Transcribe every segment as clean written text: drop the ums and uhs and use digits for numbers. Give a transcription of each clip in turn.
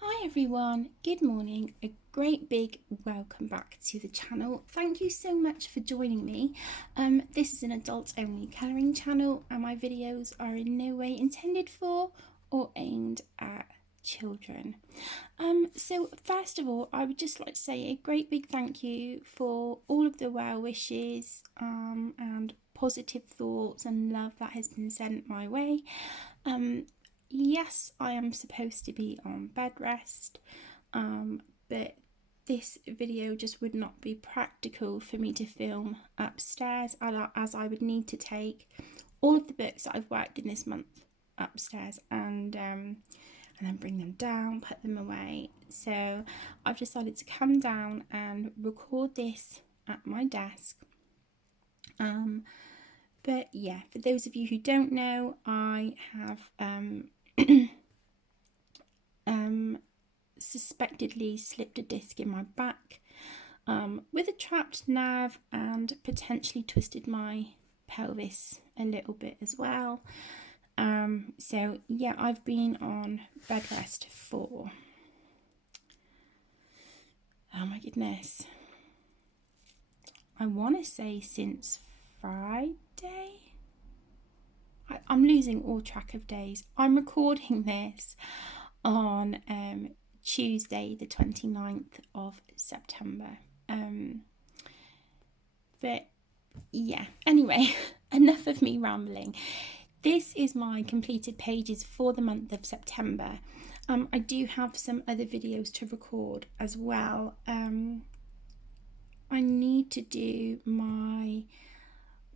Hi everyone, good morning, a great big welcome back to the channel. Thank you so much for joining me. This is an adult only colouring channel and my videos are in no way intended for or aimed at children. So first of all, I would just like to say a great big thank you for all of the well wishes and positive thoughts and love that has been sent my way. Yes, I am supposed to be on bed rest, but this video just would not be practical for me to film upstairs, as I would need to take all of the books that I've worked in this month upstairs and then bring them down, put them away. So I've decided to come down and record this at my desk. But yeah, for those of you who don't know, I have suspectedly slipped a disc in my back with a trapped nerve and potentially twisted my pelvis a little bit as well. So yeah, I've been on bed rest for, oh my goodness, I want to say since Friday. I'm losing all track of days. I'm recording this on Tuesday the 29th of September. But yeah, anyway, enough of me rambling. This is my completed pages for the month of September. I do have some other videos to record as well. I need to do my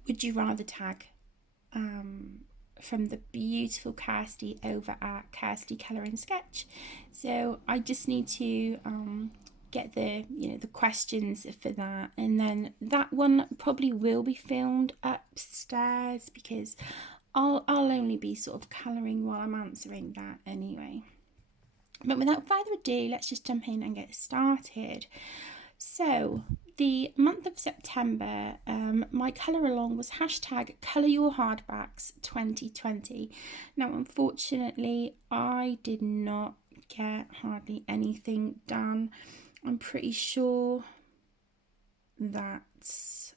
Would You Rather tag from the beautiful Kirsty over at Kirsty Colour and Sketch. So I just need to get the questions for that, and then that one probably will be filmed upstairs because I'll only be sort of colouring while I'm answering that anyway. But without further ado, let's just jump in and get started. So the month of September, my colour along was hashtag Colour Your Hardbacks 2020. Now, unfortunately, I did not get hardly anything done. I'm pretty sure that,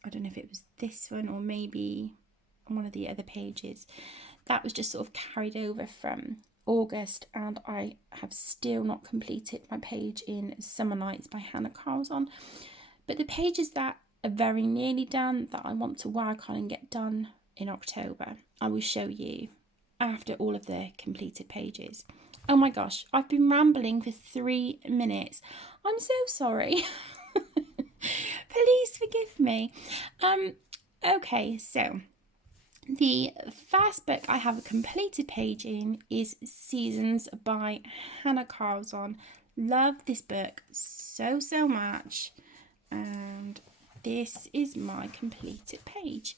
I don't know if it was this one or maybe on one of the other pages, that was just sort of carried over from August, and I have still not completed my page in Summer Nights by Hannah Carlson. But the pages that are very nearly done, that I want to work on and get done in October, I will show you after all of the completed pages. Oh my gosh, I've been rambling for 3 minutes. I'm so sorry. Please forgive me. Okay, so the first book I have a completed page in is Seasons by Hannah Carlson. Love this book so much, and this is my completed page.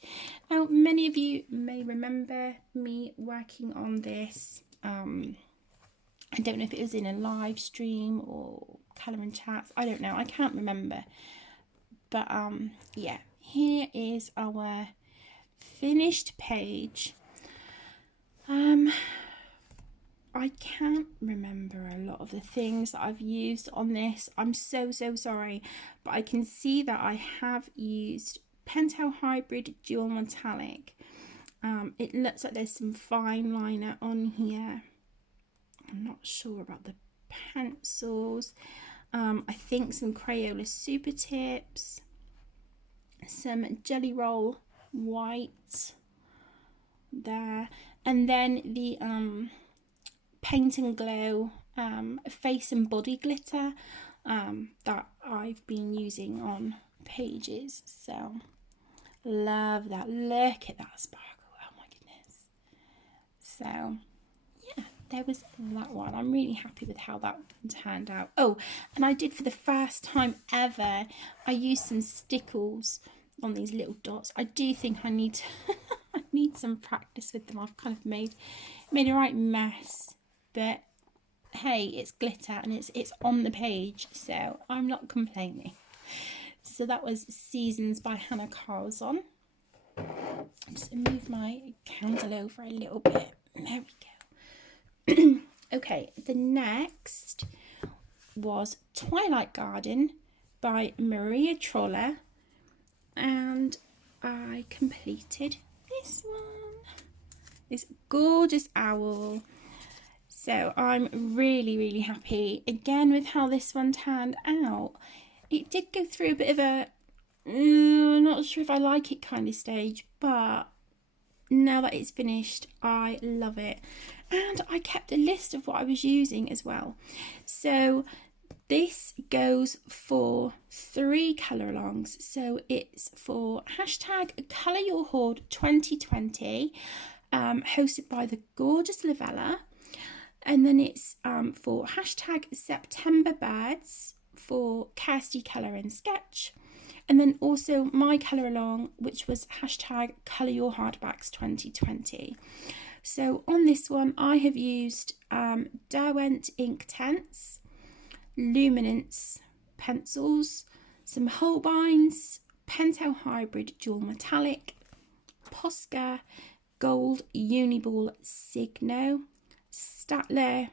Now, many of you may remember me working on this. I don't know if it was in a live stream or colouring chats. I don't know. I can't remember. But yeah, here is our finished page. I can't remember a lot of the things that I've used on this. I'm so sorry, but I can see that I have used Pentel Hybrid Dual Metallic. It looks like there's some fine liner on here. I'm not sure about the pencils. I think some Crayola Super Tips, some Jelly Roll White there, and then the Paint and Glow face and body glitter that I've been using on pages. So love that. Look at that sparkle. Oh my goodness. So yeah, there was that one. I'm really happy with how that one turned out. Oh, and I did, for the first time ever, I used some stickles on these little dots. I do think I need to I need some practice with them. I've kind of made a right mess, but hey, it's glitter and it's on the page, so I'm not complaining. So that was Seasons by Hannah Carlson. Just move my candle over a little bit. There we go. Okay, the next was Twilight Garden by Maria Troller, and I completed this one, this gorgeous owl. So I'm really happy again with how this one turned out. It did go through a bit of a not sure if I like it kind of stage, but now that it's finished, I love it. And I kept a list of what I was using as well. So this goes for 3 colour alongs. So it's for hashtag Colour Your Hoard 2020, hosted by the gorgeous Lavella. And then it's for hashtag September Birds for Kirsty Colour and Sketch. And then also my colour along, which was hashtag Colour Your Hardbacks 2020. So on this one, I have used Derwent Inktense, Luminance pencils, some Holbeins, Pentel Hybrid Dual Metallic, Posca Gold Uniball Signo, Statler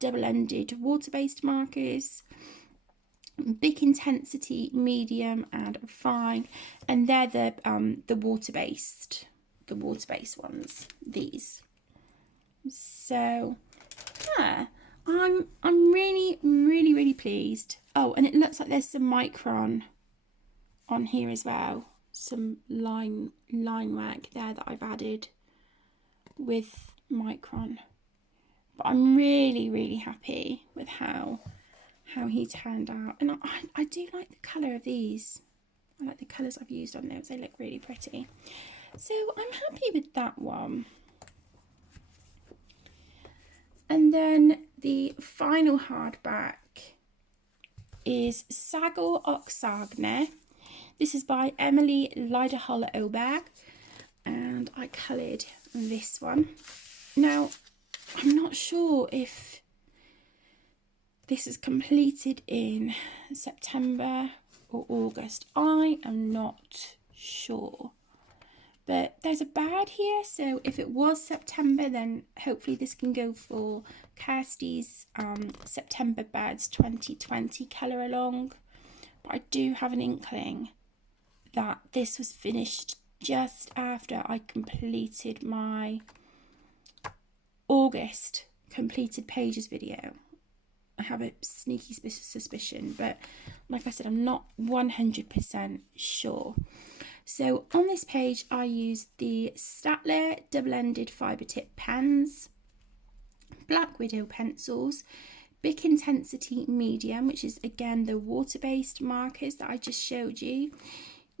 double-ended water-based markers, Big Intensity, Medium and Fine, and they're the water-based ones, these. So yeah, I'm really pleased. Oh, and it looks like there's some micron on here as well, some line work there that I've added with micron. But I'm really happy with how he turned out, and I do like the colour of these. I like the colours I've used on those, they look really pretty. So I'm happy with that one. And then the final hardback is Sagor Oxagne. This is by Emily Leiderholler Oberg, and I coloured this one. Now, I'm not sure if this is completed in September or August. I am not sure. But there's a bird here, so if it was September, then hopefully this can go for Kirsty's September Birds 2020 colour along. But I do have an inkling that this was finished just after I completed my August completed pages video. I have a sneaky suspicion, but like I said, I'm not 100% sure. So on this page, I used the Statler double-ended fibre tip pens, Black Widow pencils, Bic Intensity Medium, which is again the water-based markers that I just showed you,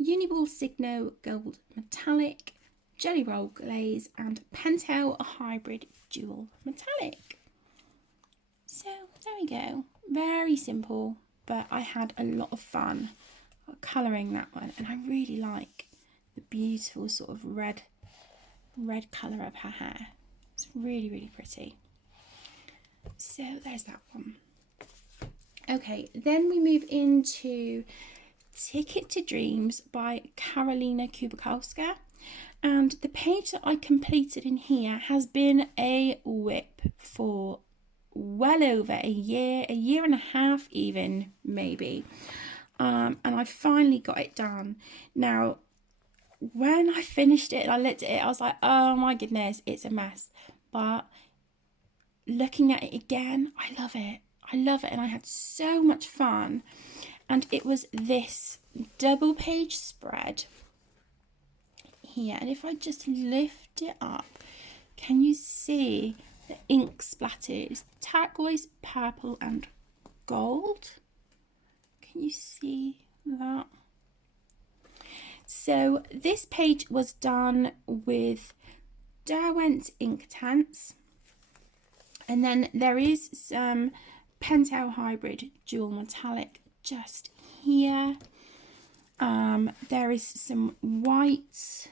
Uniball Signo Gold Metallic, Jelly Roll Glaze, and Pentel Hybrid Dual Metallic. So there we go. Very simple, but I had a lot of fun colouring that one, and I really like the beautiful sort of red colour of her hair. It's really pretty. So there's that one. Okay, then we move into Ticket to Dreams by Karolina Kubikowska, and the page that I completed in here has been a whip for well over a year and a half even, maybe. And I finally got it done. Now, when I finished it and I looked at it, I was like, oh my goodness, it's a mess. But looking at it again, I love it. And I had so much fun. And it was this double page spread here. And if I just lift it up, can you see the ink splatters? Turquoise, purple and gold. Can you see that? So this page was done with Derwent Inktense, and then there is some Pentel Hybrid Dual Metallic just here. There is some white,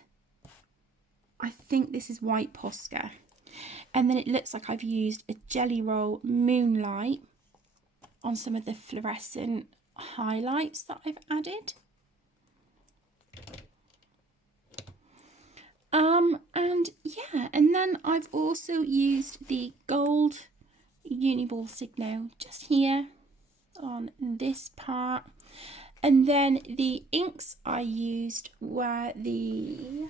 I think this is white Posca, and then it looks like I've used a Jelly Roll Moonlight on some of the fluorescent highlights that I've added. And yeah, and then I've also used the gold Uniball Signo just here, on this part. And then the inks I used were the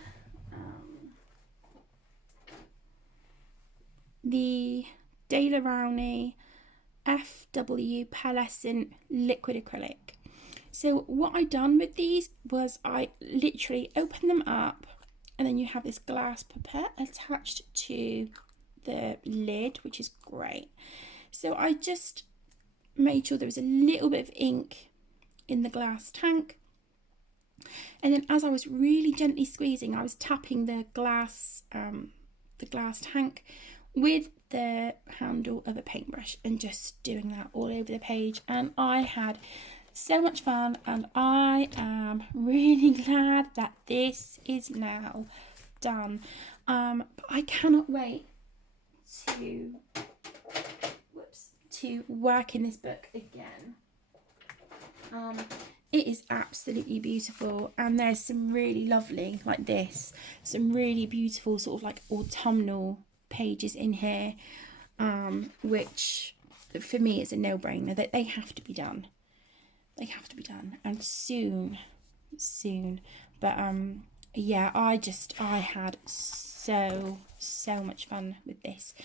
De La Rowney FW Pearlescent Liquid Acrylic. So what I done with these was I literally opened them up, and then you have this glass pipette attached to the lid, which is great. So I just made sure there was a little bit of ink in the glass tank, and then as I was really gently squeezing, I was tapping the glass tank with the handle of a paintbrush and just doing that all over the page. And I had so much fun, and I am really glad that this is now done. But I cannot wait to work in this book again. It is absolutely beautiful, and there's some really lovely, like this, some really beautiful sort of like autumnal pages in here, which for me is a no-brainer that they have to be done. They have to be done, and soon. But yeah, I had so much fun with this,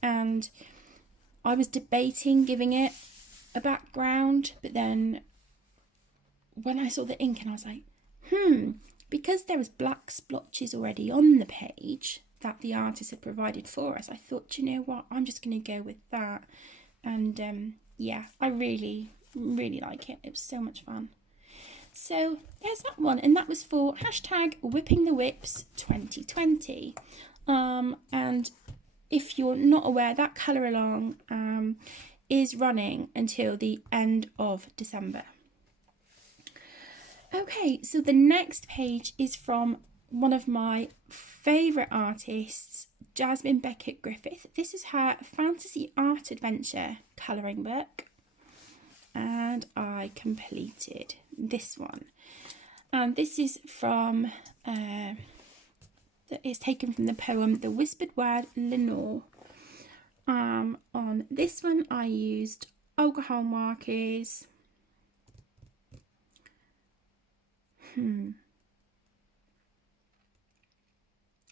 and I was debating giving it a background, but then when I saw the ink, and I was like, because there was black splotches already on the page that the artist had provided for us, I thought, you know what, I'm just going to go with that. And yeah, I really like it. It was so much fun. So there's that one, and that was for #WhippingTheWhips2020. And if you're not aware, that colour along is running until the end of December. Okay, so the next page is from one of my favourite artists, Jasmine Beckett Griffith. This is her fantasy art adventure colouring book, and I completed this one. And this is from, that is taken from the poem The Whispered Word Lenore. On this one I used alcohol markers.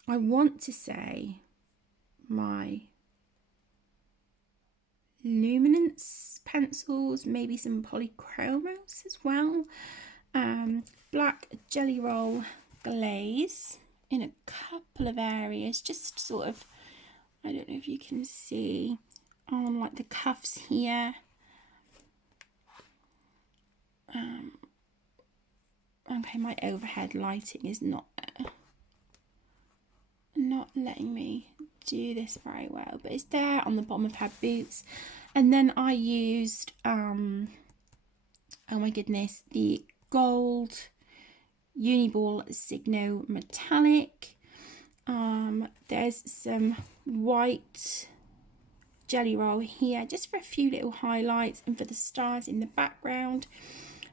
I want to say my luminance pencils, maybe some polychromos as well. Black jelly roll glaze in a couple of areas, just sort of, I don't know if you can see on like the cuffs here. Okay, my overhead lighting is not letting me do this very well, but it's there on the bottom of her boots. And then I used oh my goodness, the gold Uniball Signo metallic. There's some white jelly roll here just for a few little highlights and for the stars in the background.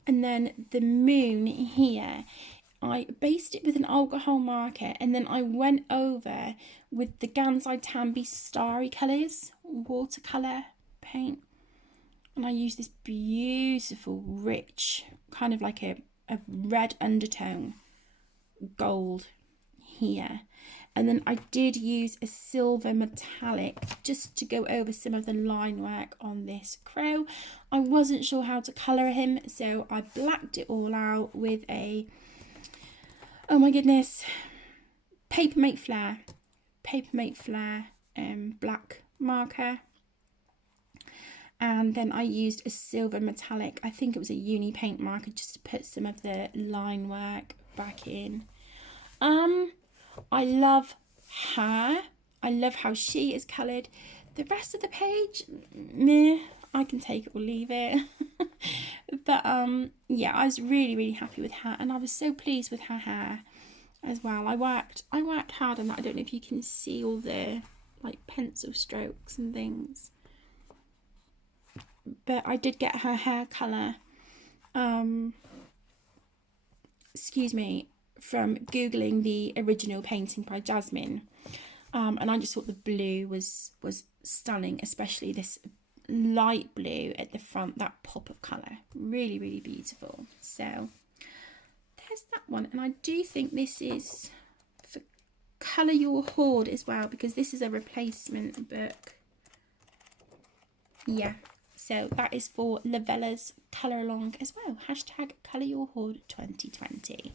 And then the moon here, I based it with an alcohol marker, and then I went over with the Gansai Tambi Starry Colours watercolour paint, and I used this beautiful rich kind of like a red undertone gold here. And then I did use a silver metallic just to go over some of the line work on this crow. I wasn't sure how to colour him, so I blacked it all out with a, oh my goodness, Papermate Flare black marker. And then I used a silver metallic, I think it was a uni paint marker, just to put some of the line work back in. I love her. I love how she is coloured. The rest of the page, meh, I can take it or leave it. But yeah, I was really happy with her, and I was so pleased with her hair as well. I worked hard on that. I don't know if you can see all the like pencil strokes and things, but I did get her hair colour from googling the original painting by Jasmine, and I just thought the blue was stunning, especially this light blue at the front, that pop of colour. Really, really beautiful. So there's that one. And I do think this is for Colour Your Hoard as well, because this is a replacement book. Yeah, so that is for Lavella's Colour Along as well. Hashtag Colour Your Hoard 2020.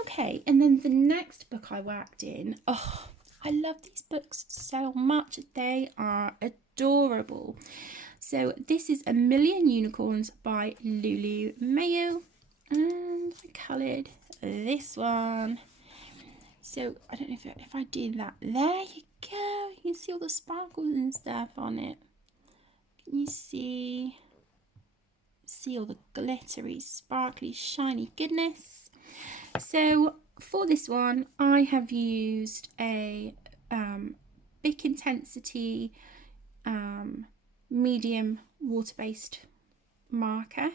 Okay, and then the next book I worked in, oh, I love these books so much. They are adorable. So this is A Million Unicorns by Lulu, Mayu, and I coloured this one. So I don't know if I do that. There you go. You can see all the sparkles and stuff on it. Can you see all the glittery, sparkly, shiny goodness? So for this one, I have used a Bic Intensity medium water-based marker,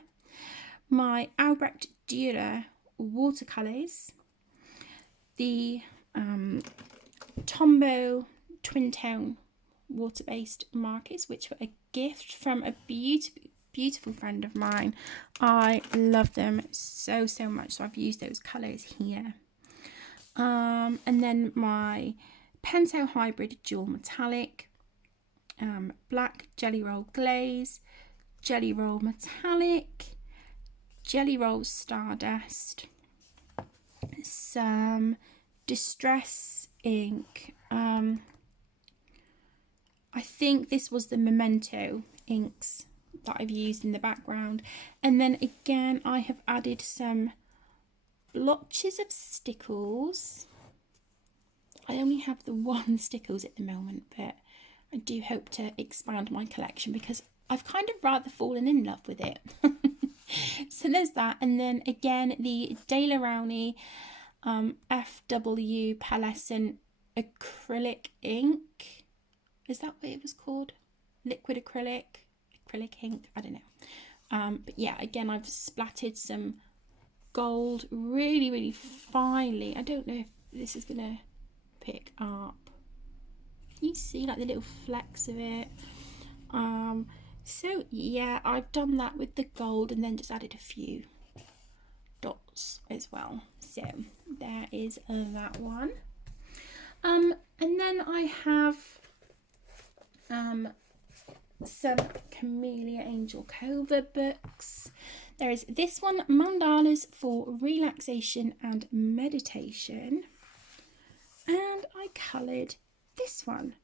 my Albrecht Dürer watercolours, the Tombow Twin Tone water-based markers, which were a gift from a beautiful friend of mine. I love them so much, so I've used those colours here. And then my Pentel Hybrid Dual Metallic, Black Jelly Roll Glaze, Jelly Roll Metallic, Jelly Roll Stardust, some Distress ink. I think this was the Memento inks that I've used in the background. And then again, I have added some blotches of stickles. I only have the one stickles at the moment, but I do hope to expand my collection because I've kind of rather fallen in love with it. So there's that. And then again, the Daler Rowney FW Pearlescent acrylic ink. Is that what it was called? Liquid acrylic ink, I don't know. But yeah, again, I've splattered some gold really finely. I don't know if this is gonna pick up. Can you see like the little flecks of it? So yeah, I've done that with the gold and then just added a few dots as well. So there is that one. And then I have some Camellia Angel Cova books. There is this one, Mandalas for Relaxation and Meditation, and I coloured this one.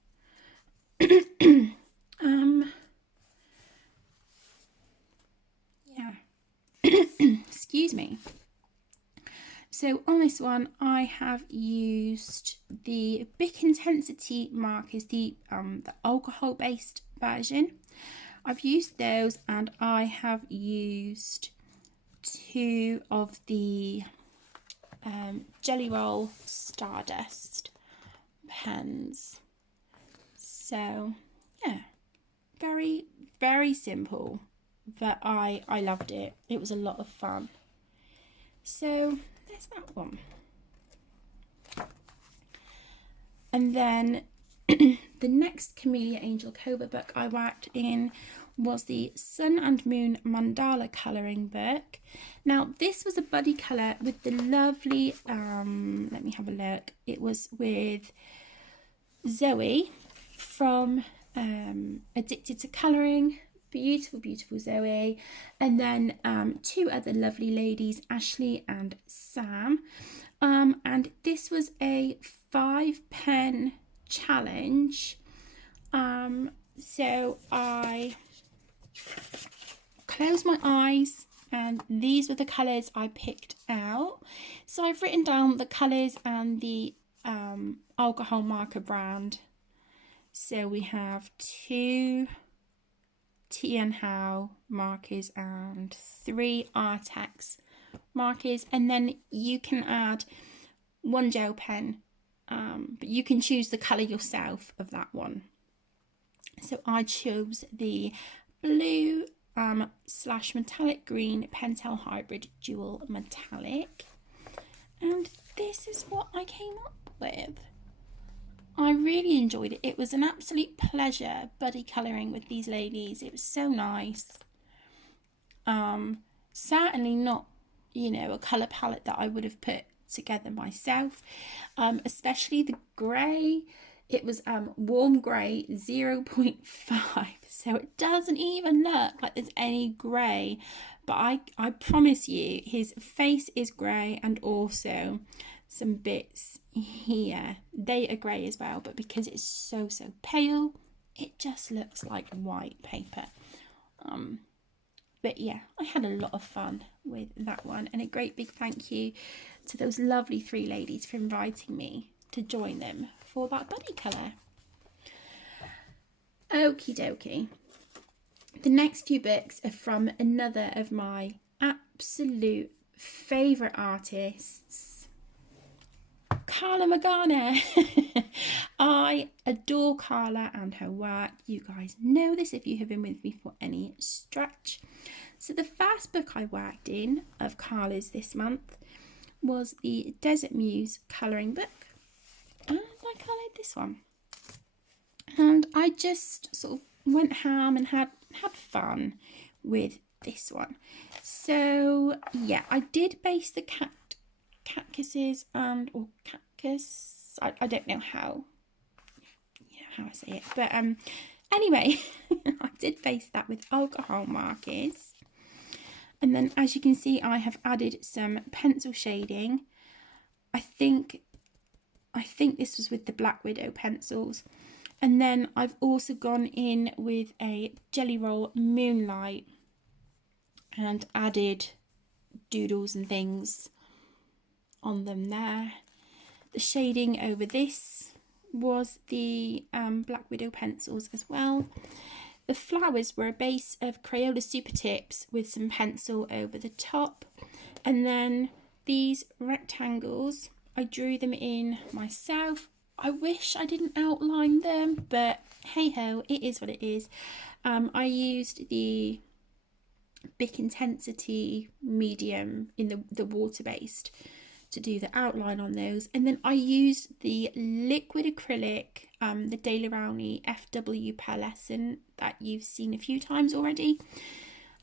Excuse me. So on this one, I have used the Bic Intensity markers, the alcohol-based version. I've used those, and I have used 2 of the Jelly Roll Stardust pens. So yeah, very simple, but I loved it. It was a lot of fun. So there's that one. And then the next Camellia Angel Cova book I worked in was the Sun and Moon Mandala colouring book. Now this was a buddy colour with the lovely, let me have a look. It was with Zoe from Addicted to Colouring. Beautiful Zoe. And then 2 other lovely ladies, Ashley and Sam. And this was a 5-pen challenge. So I closed my eyes and these were the colours I picked out. So I've written down the colours and the alcohol marker brand. So we have 2 T&H markers and 3 Artex markers, and then you can add 1 gel pen, but you can choose the colour yourself of that one. So I chose the blue / metallic green Pentel Hybrid Dual Metallic, and this is what I came up with. I really enjoyed it. It was an absolute pleasure buddy colouring with these ladies. It was so nice. Certainly not, you know, a colour palette that I would have put together myself. Especially the grey. It was warm grey 0.5, so it doesn't even look like there's any grey. But I promise you, his face is grey, and also some bits here, they are grey as well, but because it's so pale, it just looks like white paper. But yeah, I had a lot of fun with that one, and a great big thank you to those lovely 3 ladies for inviting me to join them for that buddy colour. Okie dokie. The next few books are from another of my absolute favourite artists, Carla Magana. I adore Carla and her work. You guys know this if you have been with me for any stretch. So the first book I worked in of Carla's this month was the Desert Muse colouring book, and I coloured this one. And I just sort of went ham and had fun with this one. So yeah, I did base the cactuses and or cactus. I don't know how I say it, but anyway, I did base that with alcohol markers, and then as you can see, I have added some pencil shading. I think this was with the Black Widow pencils. And then I've also gone in with a Jelly Roll Moonlight and added doodles and things on them there. The shading over this was the Black Widow pencils as well. The flowers were a base of Crayola Super Tips with some pencil over the top. And then these rectangles, I drew them in myself. I wish I didn't outline them, but hey ho, it is what it is. I used the Bic Intensity medium in the water-based to do the outline on those. And then I used the liquid acrylic, the Daler Rowney FW pearlescent that you've seen a few times already.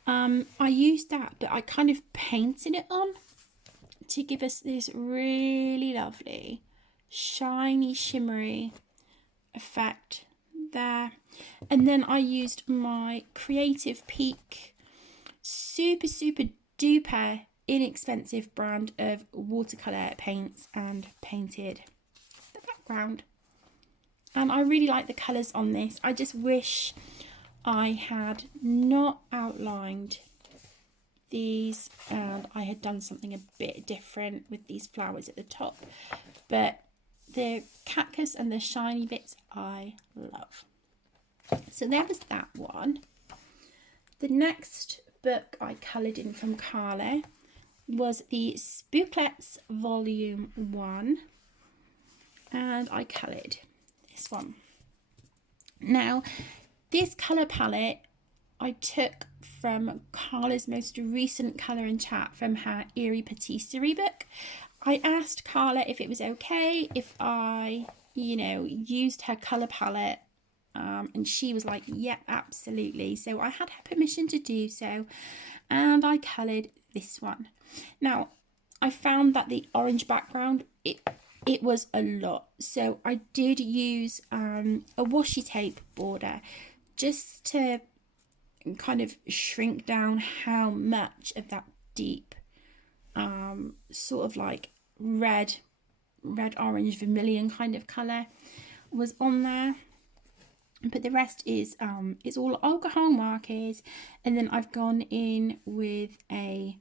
I used that, but I kind of painted it on to give us this really lovely shiny shimmery effect there. And then I used my Creative Peak super duper inexpensive brand of watercolor paints and painted the background. And I really like the colors on this. I just wish I had not outlined these and I had done something a bit different with these flowers at the top, but the cactus and the shiny bits I love. So there was that one. The next book I coloured in from Carla was the Spooklets Volume One, and I coloured this one. Now, this colour palette I took from Carla's most recent colour and chat from her Eerie Patisserie book. I asked Carla if it was okay if I, used her colour palette, and she was like, yeah, absolutely. So I had her permission to do so, and I coloured this one. Now, I found that the orange background, it was a lot. So I did use a washi tape border just to kind of shrink down how much of that deep sort of like red orange vermilion kind of colour was on there, but the rest is it's all alcohol markers, and then I've gone in with a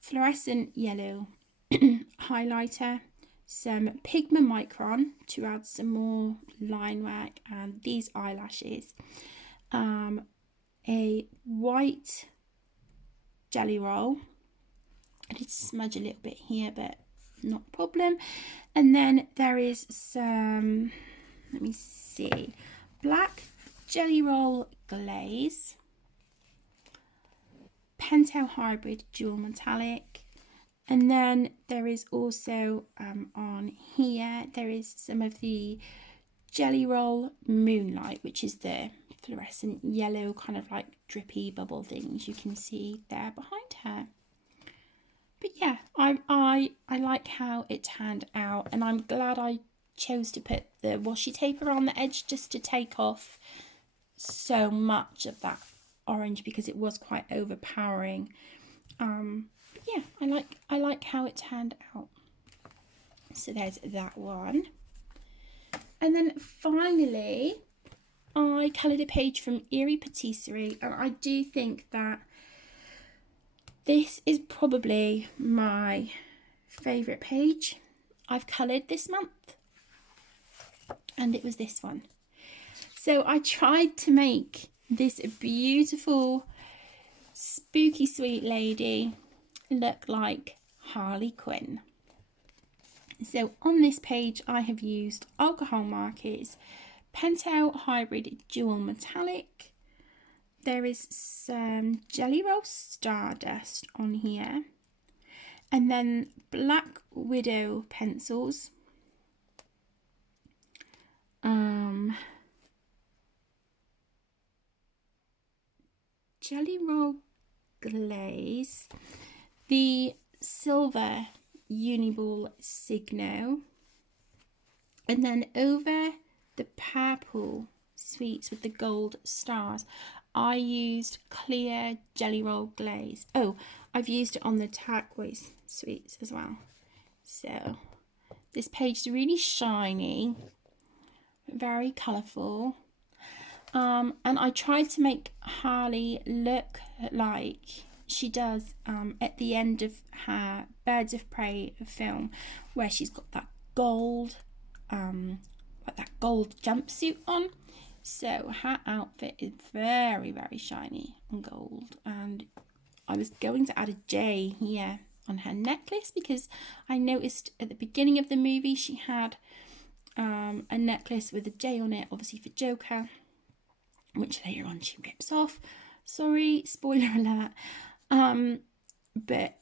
fluorescent yellow highlighter, some Pigment Micron to add some more line work, and these eyelashes, a white jelly roll. I did smudge a little bit here, but not a problem. And then there is some, let me see, black jelly roll glaze, Pentel Hybrid Dual Metallic, and then there is also on here, there is some of the Jelly Roll Moonlight, which is the fluorescent yellow kind of like drippy bubble things you can see there behind her. But yeah, I like how it turned out, and I'm glad I chose to put the washi tape around the edge just to take off so much of that orange because it was quite overpowering. But yeah, I like how it turned out. So there's that one. And then finally, I coloured a page from Eerie Patisserie, and I do think that this is probably my favourite page I've coloured this month, and it was this one. So I tried to make this beautiful, spooky sweet lady look like Harley Quinn. So on this page I have used alcohol markers, Pentel Hybrid Dual Metallic. There is some Jelly Roll Stardust on here, and then Black Widow pencils, Jelly Roll glaze, the silver Uniball Signo, and then over the purple sweets with the gold stars, I used clear Jelly Roll glaze. Oh, I've used it on the turquoise sweets as well. So this page is really shiny, very colourful. And I tried to make Harley look like she does at the end of her Birds of Prey film, where she's got that gold, like that gold jumpsuit on. So her outfit is very, very shiny and gold. And I was going to add a J here on her necklace because I noticed at the beginning of the movie she had a necklace with a J on it, obviously for Joker, which later on she rips off. Sorry, spoiler alert. But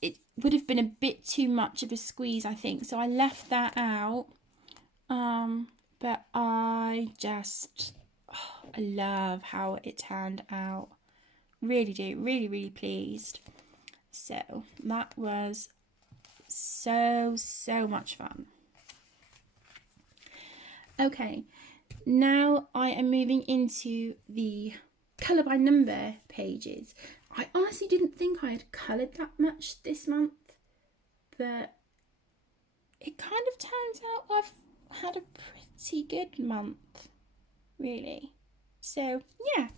it would have been a bit too much of a squeeze, I think, so I left that out. But I love how it turned out. Really do, really pleased. So that was so much fun. Okay, now I am moving into the colour by number pages. I honestly didn't think I had coloured that much this month, but it kind of turns out I've had a pretty good month, really. So yeah.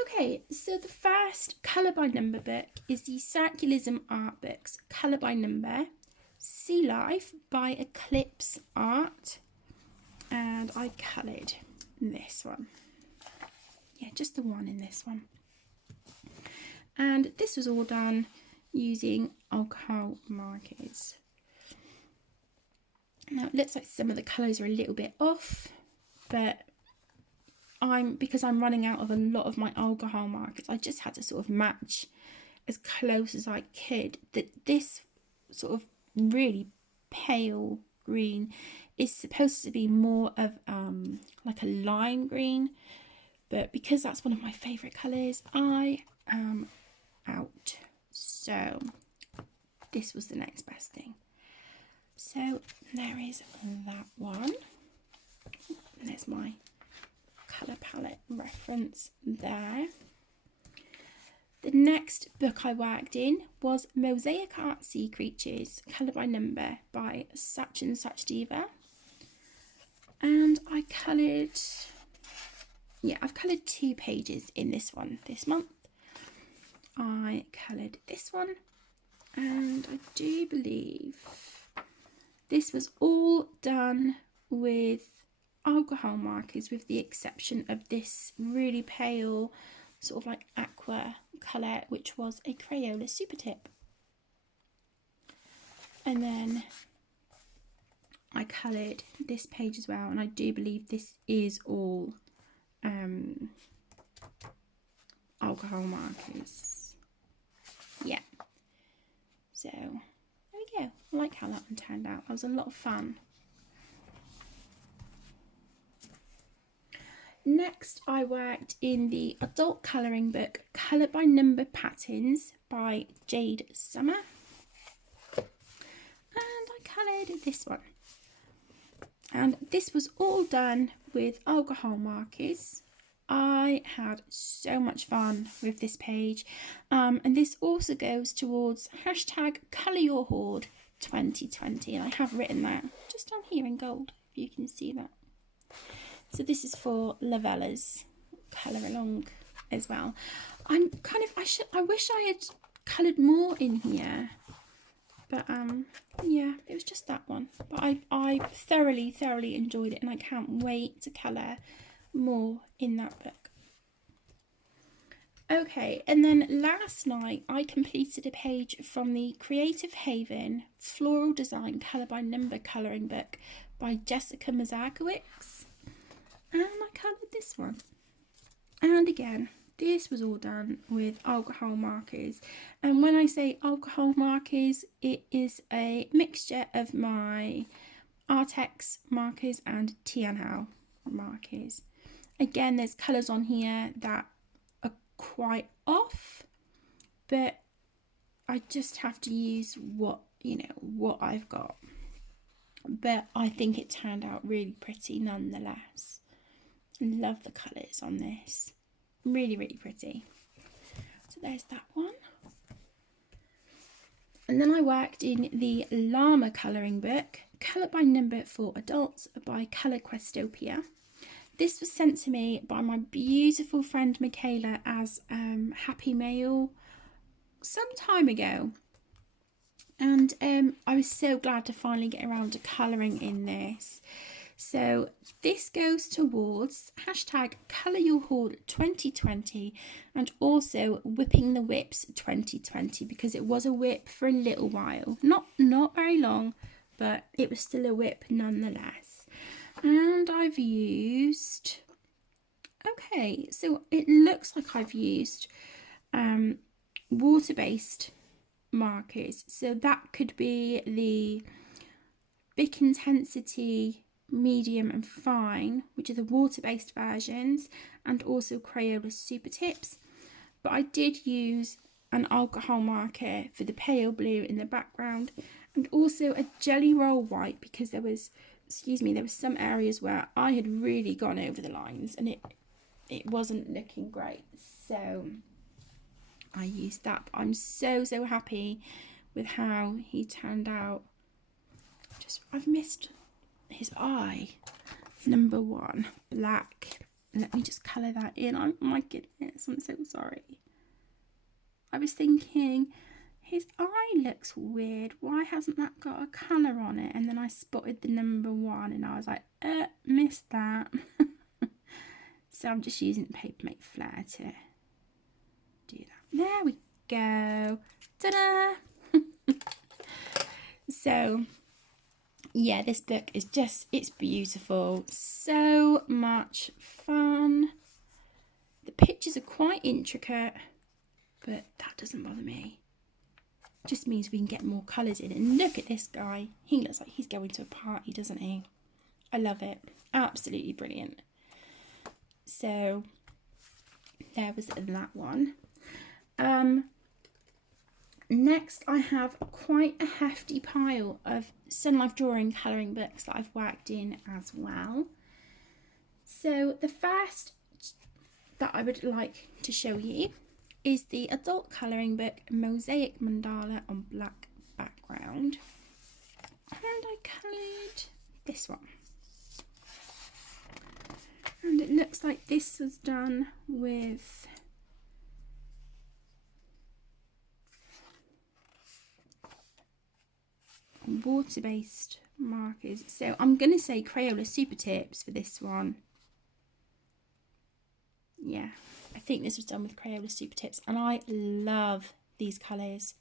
Okay, so the first colour by number book is the Circulism Art Books Colour by Number Sea Life by Eclipse Art, and I coloured this one. Yeah, just the one in this one. And this was all done using alcohol markers. Now it looks like some of the colours are a little bit off, but because I'm running out of a lot of my alcohol markers, I just had to sort of match as close as I could. That this sort of really pale green is supposed to be more of like a lime green, but because that's one of my favourite colours, I am out. So this was the next best thing. So there is that one. There's my colour palette reference there. The next book I worked in was Mosaic Art Sea Creatures, Colour by Number by Such and Such Diva. And I coloured, I've coloured 2 pages in this one this month. I coloured this one, and I do believe this was all done with alcohol markers, with the exception of this really pale sort of like aqua colour, which was a Crayola Super Tip. And then I coloured this page as well, and I do believe this is all alcohol markers. Yeah. So there we go. I like how that one turned out. That was a lot of fun. Next, I worked in the adult colouring book Colour by Number Patterns by Jade Summer. And I coloured this one. And this was all done with alcohol markers. I had so much fun with this page. And this also goes towards hashtag Colour Your Hoard 2020. And I have written that just on here in gold, if you can see that. So this is for Lavella's colour along as well. I wish I had coloured more in here. But yeah, it was just that one. But I thoroughly enjoyed it, and I can't wait to colour more in that book. Okay, and then last night I completed a page from the Creative Haven Floral Design Colour by Number colouring book by Jessica Mosaic. And I coloured this one. And again, this was all done with alcohol markers. And when I say alcohol markers, it is a mixture of my Artex markers and TNL markers. Again, there's colours on here that are quite off, but I just have to use what I've got. But I think it turned out really pretty nonetheless. Love the colours on this. Really pretty. So there's that one. And then I worked in the Llama colouring book, Colour by Number for Adults by Colour Questopia. This was sent to me by my beautiful friend Michaela as Happy Mail some time ago. And I was so glad to finally get around to colouring in this. So this goes towards hashtag Colour Your Hoard 2020 and also Whipping the Whips 2020, because it was a whip for a little while. Not very long, but it was still a whip nonetheless. And I've used... Okay, so it looks like I've used water-based markers. So that could be the Bic Intensity Medium and Fine, which are the water-based versions, and also Crayola Super Tips. But I did use an alcohol marker for the pale blue in the background, and also a Jelly Roll White, because there was some areas where I had really gone over the lines and it wasn't looking great, so I used that. But I'm so happy with how he turned out. I've missed his eye. Number 1, black. Let me just colour that in. Oh my goodness, I'm so sorry. I was thinking, his eye looks weird. Why hasn't that got a colour on it? And then I spotted the number 1 and I was like, missed that. So I'm just using the Papermate Flare to do that. There we go. Ta-da! So... yeah, this book is it's beautiful. So much fun. The pictures are quite intricate, but that doesn't bother me. It just means we can get more colours in. And look at this guy. He looks like he's going to a party, doesn't he? I love it. Absolutely brilliant. So, there was that one. Next, I have quite a hefty pile of Sun Life Drawing colouring books that I've worked in as well. So the first that I would like to show you is the adult colouring book Mosaic Mandala on black background. And I coloured this one. And it looks like this was done with... water-based markers. So I'm going to say Crayola Super Tips for this one. Yeah, I think this was done with Crayola Super Tips, and I love these colours.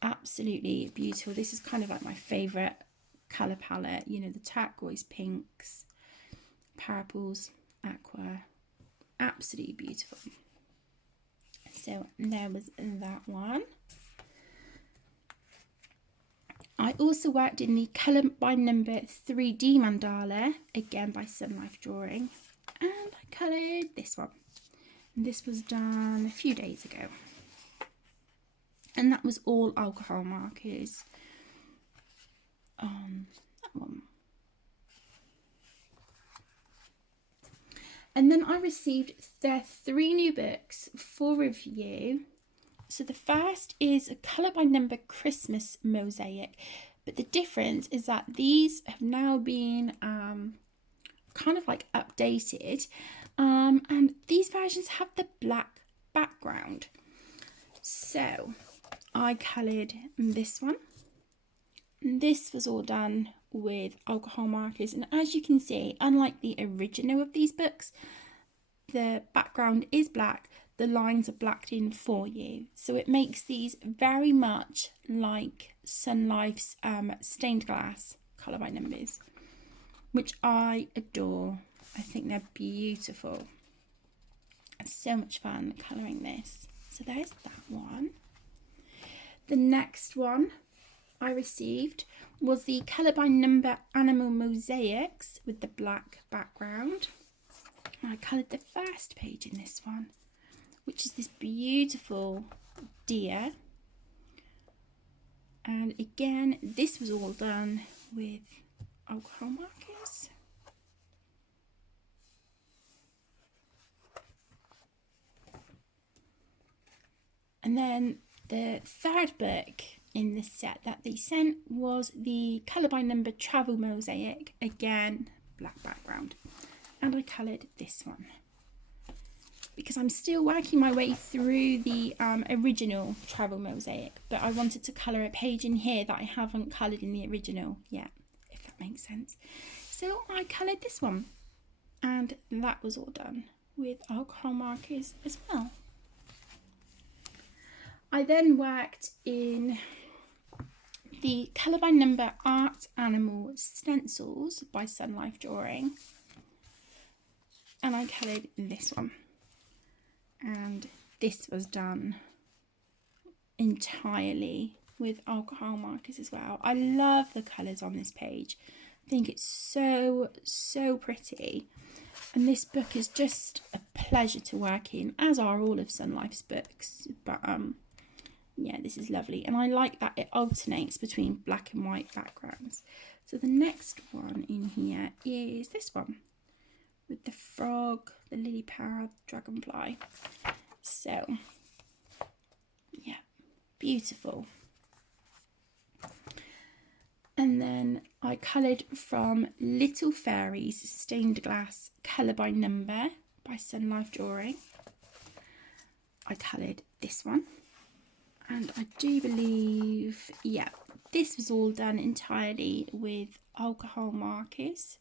Absolutely beautiful. This is kind of like my favourite colour palette. You know, the turquoise pinks, purples, aqua. Absolutely beautiful. So there was that one. I also worked in the Colour by Number 3D Mandala, again by Sun Life Drawing. And I coloured this one. And this was done a few days ago. And that was all alcohol markers on that one. And then I received their 3 new books for review. So the first is a colour by number Christmas Mosaic. But the difference is that these have now been kind of like updated. And these versions have the black background. So I coloured this one. This was all done with alcohol markers, and as you can see, unlike the original of these books, the background is black, the lines are blacked in for you, so it makes these very much like Sun Life's stained glass colour by numbers, which I adore. I think they're beautiful. It's so much fun colouring this. So there's that one. The next one I received was the colour by number Animal Mosaics with the black background. And I coloured the first page in this one, which is this beautiful deer. And again, this was all done with alcohol markers. And then the third book in this set that they sent was the colour by number Travel Mosaic, again black background, and I coloured this one because I'm still working my way through the original Travel Mosaic, but I wanted to colour a page in here that I haven't coloured in the original yet, if that makes sense. So I coloured this one, and that was all done with alcohol markers as well. I then worked in the colour by number Art Animal Stencils by Sun Life Drawing, and I coloured this one, and this was done entirely with alcohol markers as well. I love the colours on this page. I think it's so pretty, and this book is just a pleasure to work in, as are all of Sun Life's books, but yeah, this is lovely, and I like that it alternates between black and white backgrounds. So the next one in here is this one with the frog, the lily pad, dragonfly. So yeah, beautiful. And then I coloured from Little Fairies Stained Glass Colour by Number by Sun Life Drawing. I coloured this one. And I do believe, yeah, this was all done entirely with alcohol markers.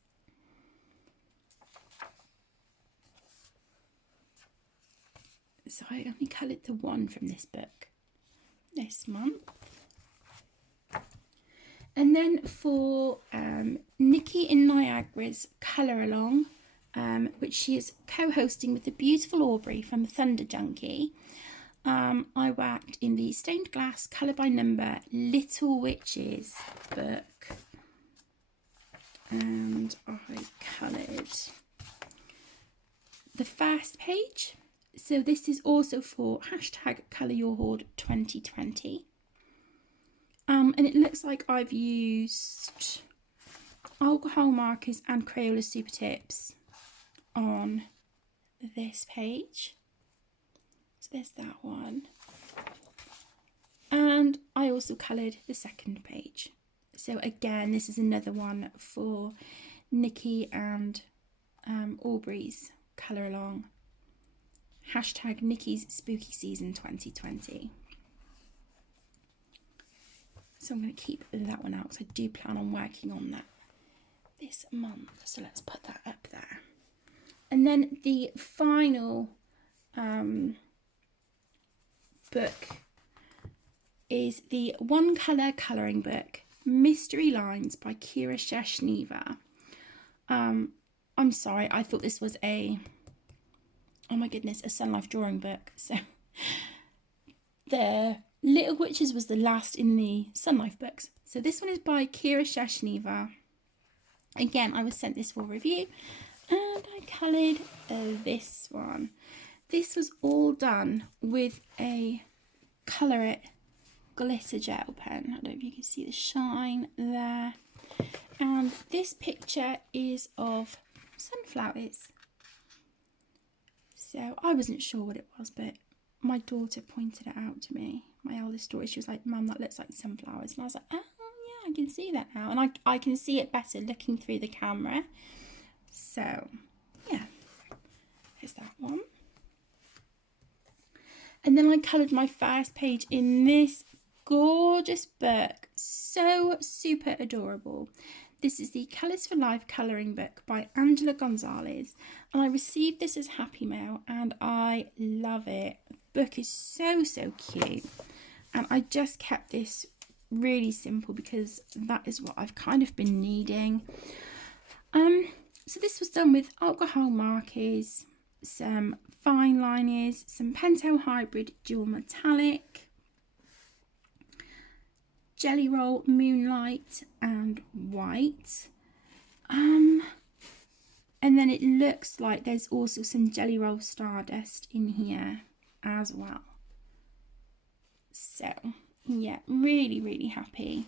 So I only coloured the one from this book this month. And then for Nikki in Niagara's Colour Along, which she is co-hosting with the beautiful Aubrey from Thunder Junkie, I worked in the stained glass colour by number Little Witches book, and I coloured the first page. So this is also for #ColourYourHoard2020, and it looks like I've used alcohol markers and Crayola Super Tips on this page. There's that one, and I also coloured the second page. So again, this is another one for Nikki and Aubrey's Colour Along, #Nikki's Spooky Season 2020. So I'm going to keep that one out because I do plan on working on that this month, so let's put that up there. And then the final book is the One Colour colouring book, Mystery Lines by Kira Sheshneva. I'm sorry, I thought this was a Sun Life drawing book. So the Little Witches was the last in the Sun Life books. So this one is by Kira Sheshneva. Again, I was sent this for review, And I coloured this one. This was all done with a Colour It glitter gel pen. I don't know if you can see the shine there. And this picture is of sunflowers. So I wasn't sure what it was, but my daughter pointed it out to me. My eldest daughter, she was like, "Mum, that looks like sunflowers." And I was like, "Oh yeah, I can see that now." And I can see it better looking through the camera. So yeah, there's that one. And then I coloured my first page in this gorgeous book. So super adorable. This is the Colours for Life colouring book by Angela Gonzalez. And I received this as Happy Mail and I love it. The book is so cute. And I just kept this really simple because that is what I've kind of been needing. So this was done with alcohol markers, some fine liners, some Pentel Hybrid Dual Metallic, Jelly Roll Moonlight and White. And then it looks like there's also some Jelly Roll Stardust in here as well. So yeah, really happy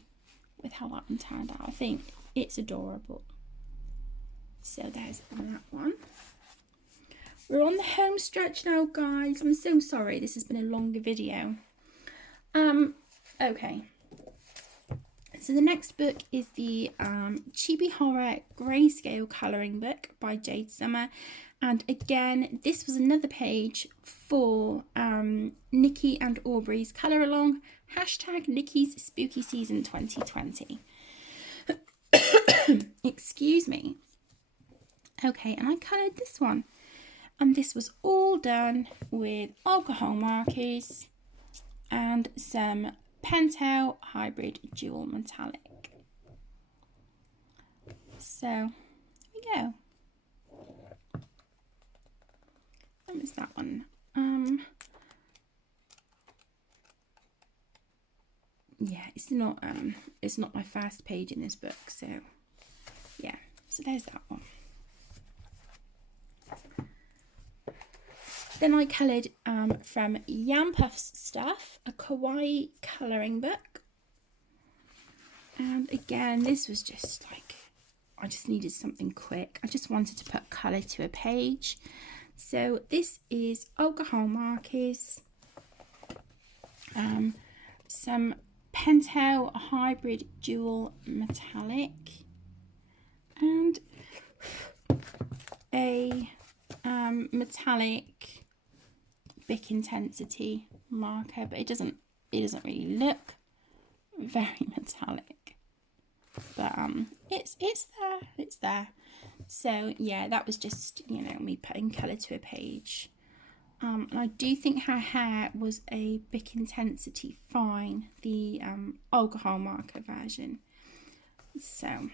with how that one turned out. I think it's adorable. So there's that one. We're on the home stretch now, guys. I'm so sorry this has been a longer video. Okay. So the next book is the Chibi Horror Grayscale colouring book by Jade Summer. And again, this was another page for Nikki and Aubrey's Colour Along. Hashtag Nikki's Spooky Season 2020. Excuse me. Okay, and I coloured this one. And this was all done with alcohol markers and some Pentel Hybrid Dual Metallic. So, there we go. That was that one. Yeah, it's not my first page in this book, so yeah. So there's that one. Then I coloured from Yam Puff's Stuff, a kawaii colouring book. And again, this was just like, I just needed something quick. I just wanted to put colour to a page. So this is alcohol markers, some Pentel Hybrid Dual Metallic, and a metallic Bic Intensity marker, but it doesn't really look very metallic, but it's there. So yeah, that was just, you know, me putting colour to a page. And I do think her hair was a Bic Intensity Fine, the alcohol marker version. So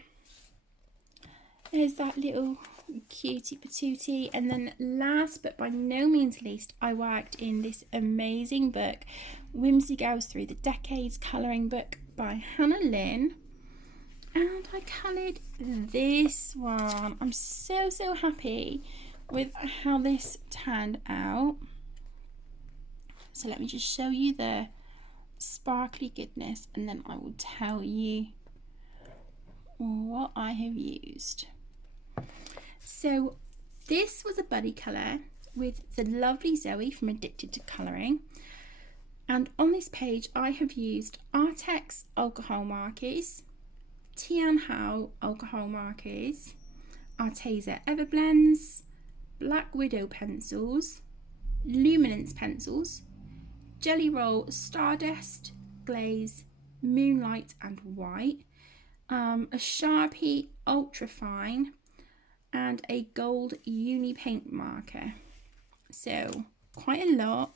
there's that little cutie patootie. And then last but by no means least, I worked in this amazing book, Whimsy Girls Through the Decades colouring book by Hannah Lynn. And I coloured this one. I'm so happy with how this turned out. So let me just show you the sparkly goodness and then I will tell you what I have used. So this was a buddy colour with the lovely Zoe from Addicted to Colouring. And on this page I have used Artex alcohol markers, Tian Hao alcohol markers, Arteza Everblends, Black Widow pencils, Luminance pencils, Jelly Roll Stardust, Glaze, Moonlight and White, a Sharpie Ultra Fine, and a gold uni paint marker. So quite a lot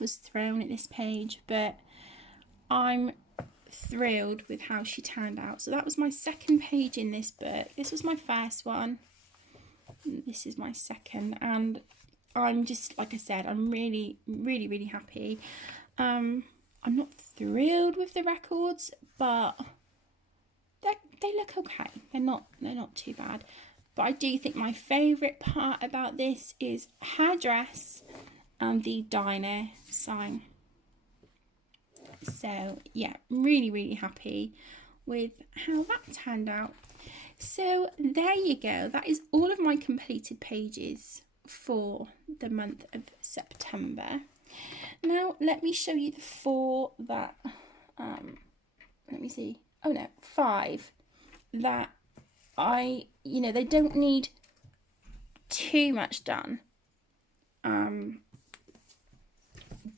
was thrown at this page, but I'm thrilled with how she turned out. So that was my second page in this book. This was my first one. This is my second, and I'm just, like I said, I'm really happy. I'm not thrilled with the records, but they look okay. They're not too bad. But I do think my favourite part about this is her dress and the diner sign. So yeah, really, really happy with how that turned out. So there you go. That is all of my completed pages for the month of September. Now let me show you the 4 that, let me see. Oh no, 5 that they don't need too much done.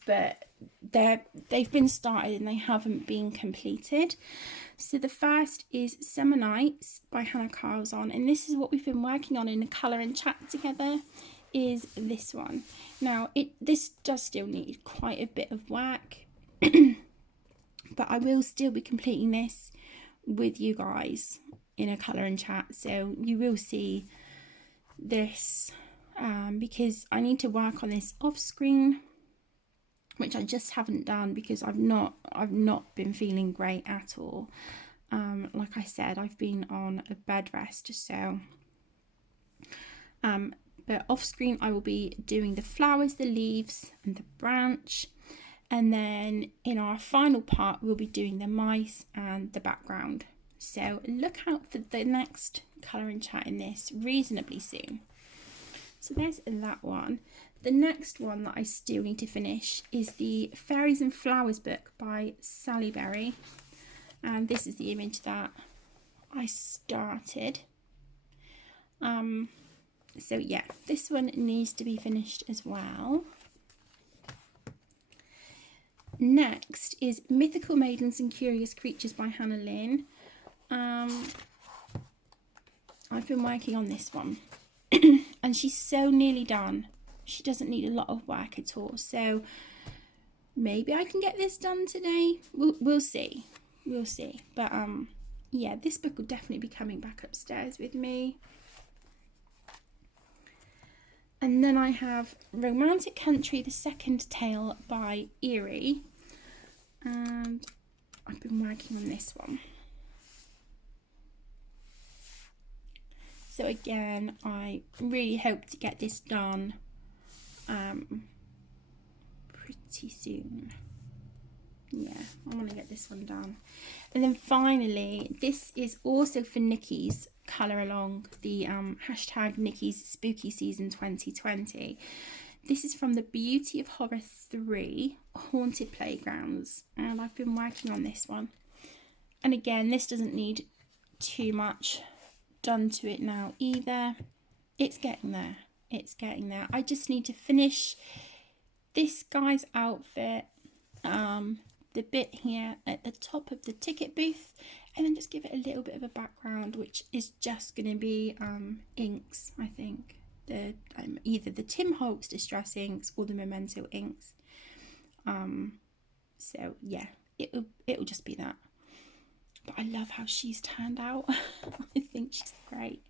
But they've been started and they haven't been completed. So the first is Summer Nights by Hannah Carlson, and this is what we've been working on in a colour and chat together, is this one. Now this does still need quite a bit of work, but I will still be completing this with you guys in a colour and chat, so you will see this, because I need to work on this off screen, which I just haven't done because I've not been feeling great at all. Like I said, I've been on a bed rest, so but off screen I will be doing the flowers, the leaves and the branch, and then in our final part we'll be doing the mice and the background. So look out for the next colour and chat in this reasonably soon. So there's that one. The next one that I still need to finish is the Fairies and Flowers book by Sally Berry. And this is the image that I started. So yeah, this one needs to be finished as well. Next is Mythical Maidens and Curious Creatures by Hannah Lynn. I've been working on this one and she's so nearly done. She doesn't need a lot of work at all, so maybe I can get this done today. We'll see. But yeah, this book will definitely be coming back upstairs with me. And then I have Romantic Country, the Second Tale by Eerie, and I've been working on this one. So again, I really hope to get this done pretty soon. Yeah, I want to get this one done. And then finally, this is also for Nikki's colour along, the hashtag Nikki's Spooky Season 2020. This is from the Beauty of Horror 3 Haunted Playgrounds, and I've been working on this one. And again, this doesn't need too much done to it now either. It's getting there. I just need to finish this guy's outfit, the bit here at the top of the ticket booth, and then just give it a little bit of a background, which is just going to be inks, I think. Either the Tim Holtz Distress inks or the Memento inks. So yeah, it'll just be that. But I love how she's turned out. I think she's great.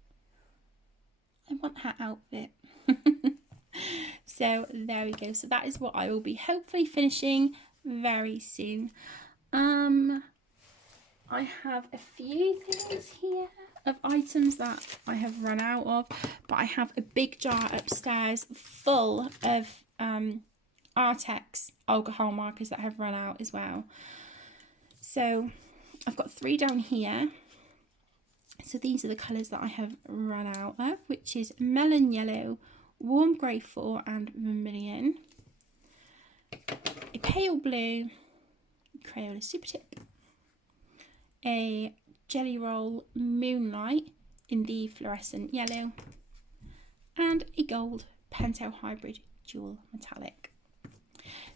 I want her outfit. So there we go. So that is what I will be hopefully finishing very soon. I have a few things here of items that I have run out of, but I have a big jar upstairs full of Artex alcohol markers that have run out as well. So I've got 3 down here. So these are the colours that I have run out of, which is Melon Yellow, Warm Grey 4 and Vermilion. A Pale Blue, Crayola Super Tip. A Jelly Roll Moonlight in the Fluorescent Yellow. And a Gold Pentel Hybrid Dual Metallic.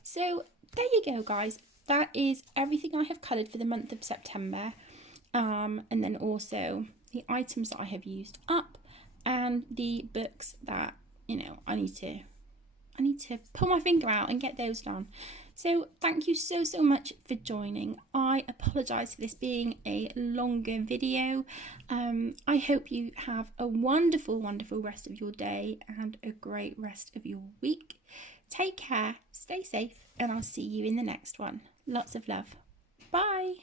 So there you go, guys. That is everything I have coloured for the month of September. And then also the items that I have used up and the books that, I need to pull my finger out and get those done. So thank you so much for joining. I apologise for this being a longer video. I hope you have a wonderful rest of your day and a great rest of your week. Take care, stay safe, and I'll see you in the next one. Lots of love. Bye.